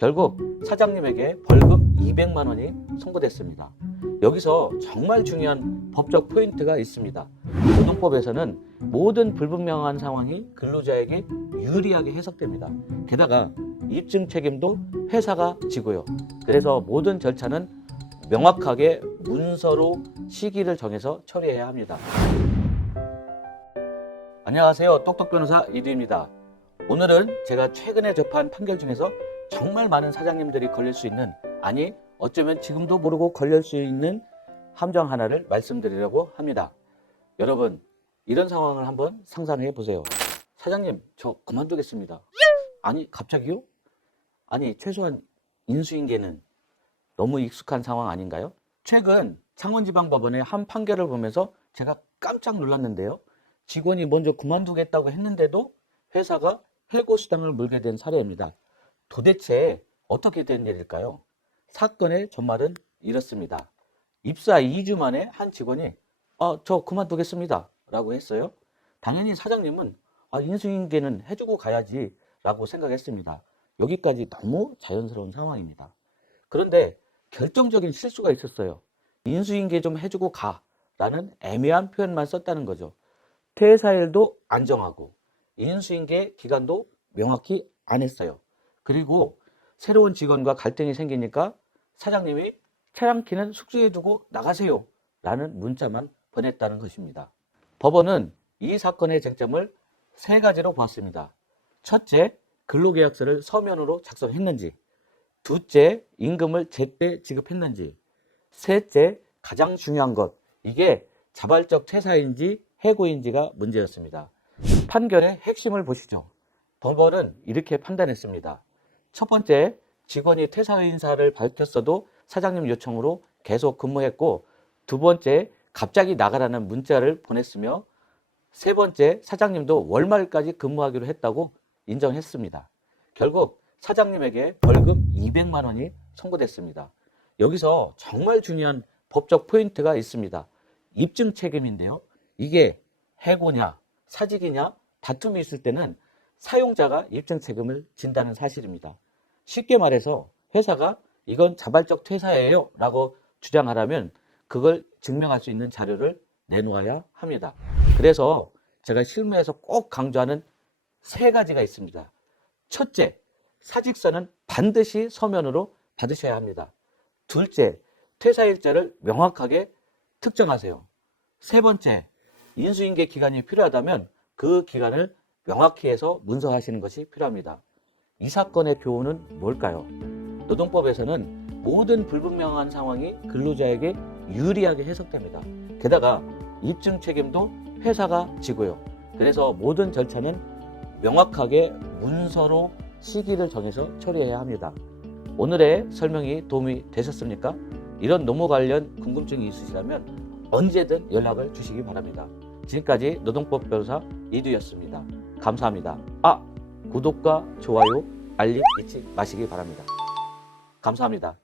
결국 사장님에게 벌금 200만 원이 선고됐습니다. 여기서 정말 중요한 법적 포인트가 있습니다. 노동법에서는 모든 불분명한 상황이 근로자에게 유리하게 해석됩니다. 게다가 입증 책임도 회사가 지고요. 그래서 모든 절차는 명확하게 문서로 시기를 정해서 처리해야 합니다. 안녕하세요. 똑똑 변호사 이두입니다. 오늘은 제가 최근에 접한 판결 중에서 정말 많은 사장님들이 걸릴 수 있는, 아니 어쩌면 지금도 모르고 걸릴 수 있는 함정 하나를 말씀드리려고 합니다. 여러분, 이런 상황을 한번 상상해 보세요. 사장님, 저 그만두겠습니다. 아니, 갑자기요? 아니, 최소한 인수인계는 너무 익숙한 상황 아닌가요? 최근 창원지방법원의 한 판결을 보면서 제가 깜짝 놀랐는데요. 직원이 먼저 그만두겠다고 했는데도 회사가 해고수당을 물게 된 사례입니다. 도대체 어떻게 된 일일까요? 사건의 전말은 이렇습니다. 입사 2주 만에 한 직원이 저 그만두겠습니다 라고 했어요. 당연히 사장님은 인수인계는 해주고 가야지 라고 생각했습니다. 여기까지 너무 자연스러운 상황입니다. 그런데 결정적인 실수가 있었어요. 인수인계 좀 해주고 가 라는 애매한 표현만 썼다는 거죠. 퇴사일도 안 정하고 인수인계 기간도 명확히 안 했어요. 그리고 새로운 직원과 갈등이 생기니까 사장님이 차량키는 숙지해두고 나가세요 라는 문자만 보냈다는 것입니다. 법원은 이 사건의 쟁점을 세 가지로 보았습니다. 첫째, 근로계약서를 서면으로 작성했는지, 둘째, 임금을 제때 지급했는지, 셋째, 가장 중요한 것, 이게 자발적 퇴사인지 해고인지가 문제였습니다. 판결의 핵심을 보시죠. 법원은 이렇게 판단했습니다. 첫 번째, 직원이 퇴사 의사를 밝혔어도 사장님 요청으로 계속 근무했고, 두 번째, 갑자기 나가라는 문자를 보냈으며, 세 번째, 사장님도 월말까지 근무하기로 했다고 인정했습니다. 결국 사장님에게 벌금 200만 원이 선고됐습니다. 여기서 정말 중요한 법적 포인트가 있습니다. 입증 책임인데요. 이게 해고냐, 사직이냐 다툼이 있을 때는 사용자가 입증 책임을 진다는 사실입니다. 쉽게 말해서 회사가 이건 자발적 퇴사예요 라고 주장하려면 그걸 증명할 수 있는 자료를 내놓아야 합니다. 그래서 제가 실무에서 꼭 강조하는 세 가지가 있습니다. 첫째, 사직서는 반드시 서면으로 받으셔야 합니다. 둘째, 퇴사일자를 명확하게 특정하세요. 세 번째, 인수인계 기간이 필요하다면 그 기간을 명확히 해서 문서하시는 것이 필요합니다. 이 사건의 교훈은 뭘까요? 노동법에서는 모든 불분명한 상황이 근로자에게 유리하게 해석됩니다. 게다가 입증 책임도 회사가 지고요. 그래서 모든 절차는 명확하게 문서로 시기를 정해서 처리해야 합니다. 오늘의 설명이 도움이 되셨습니까? 이런 노무 관련 궁금증이 있으시다면 언제든 연락을 주시기 바랍니다. 지금까지 노동법 변호사 이두였습니다. 감사합니다. 구독과 좋아요, 알림 잊지 마시기 바랍니다. 감사합니다.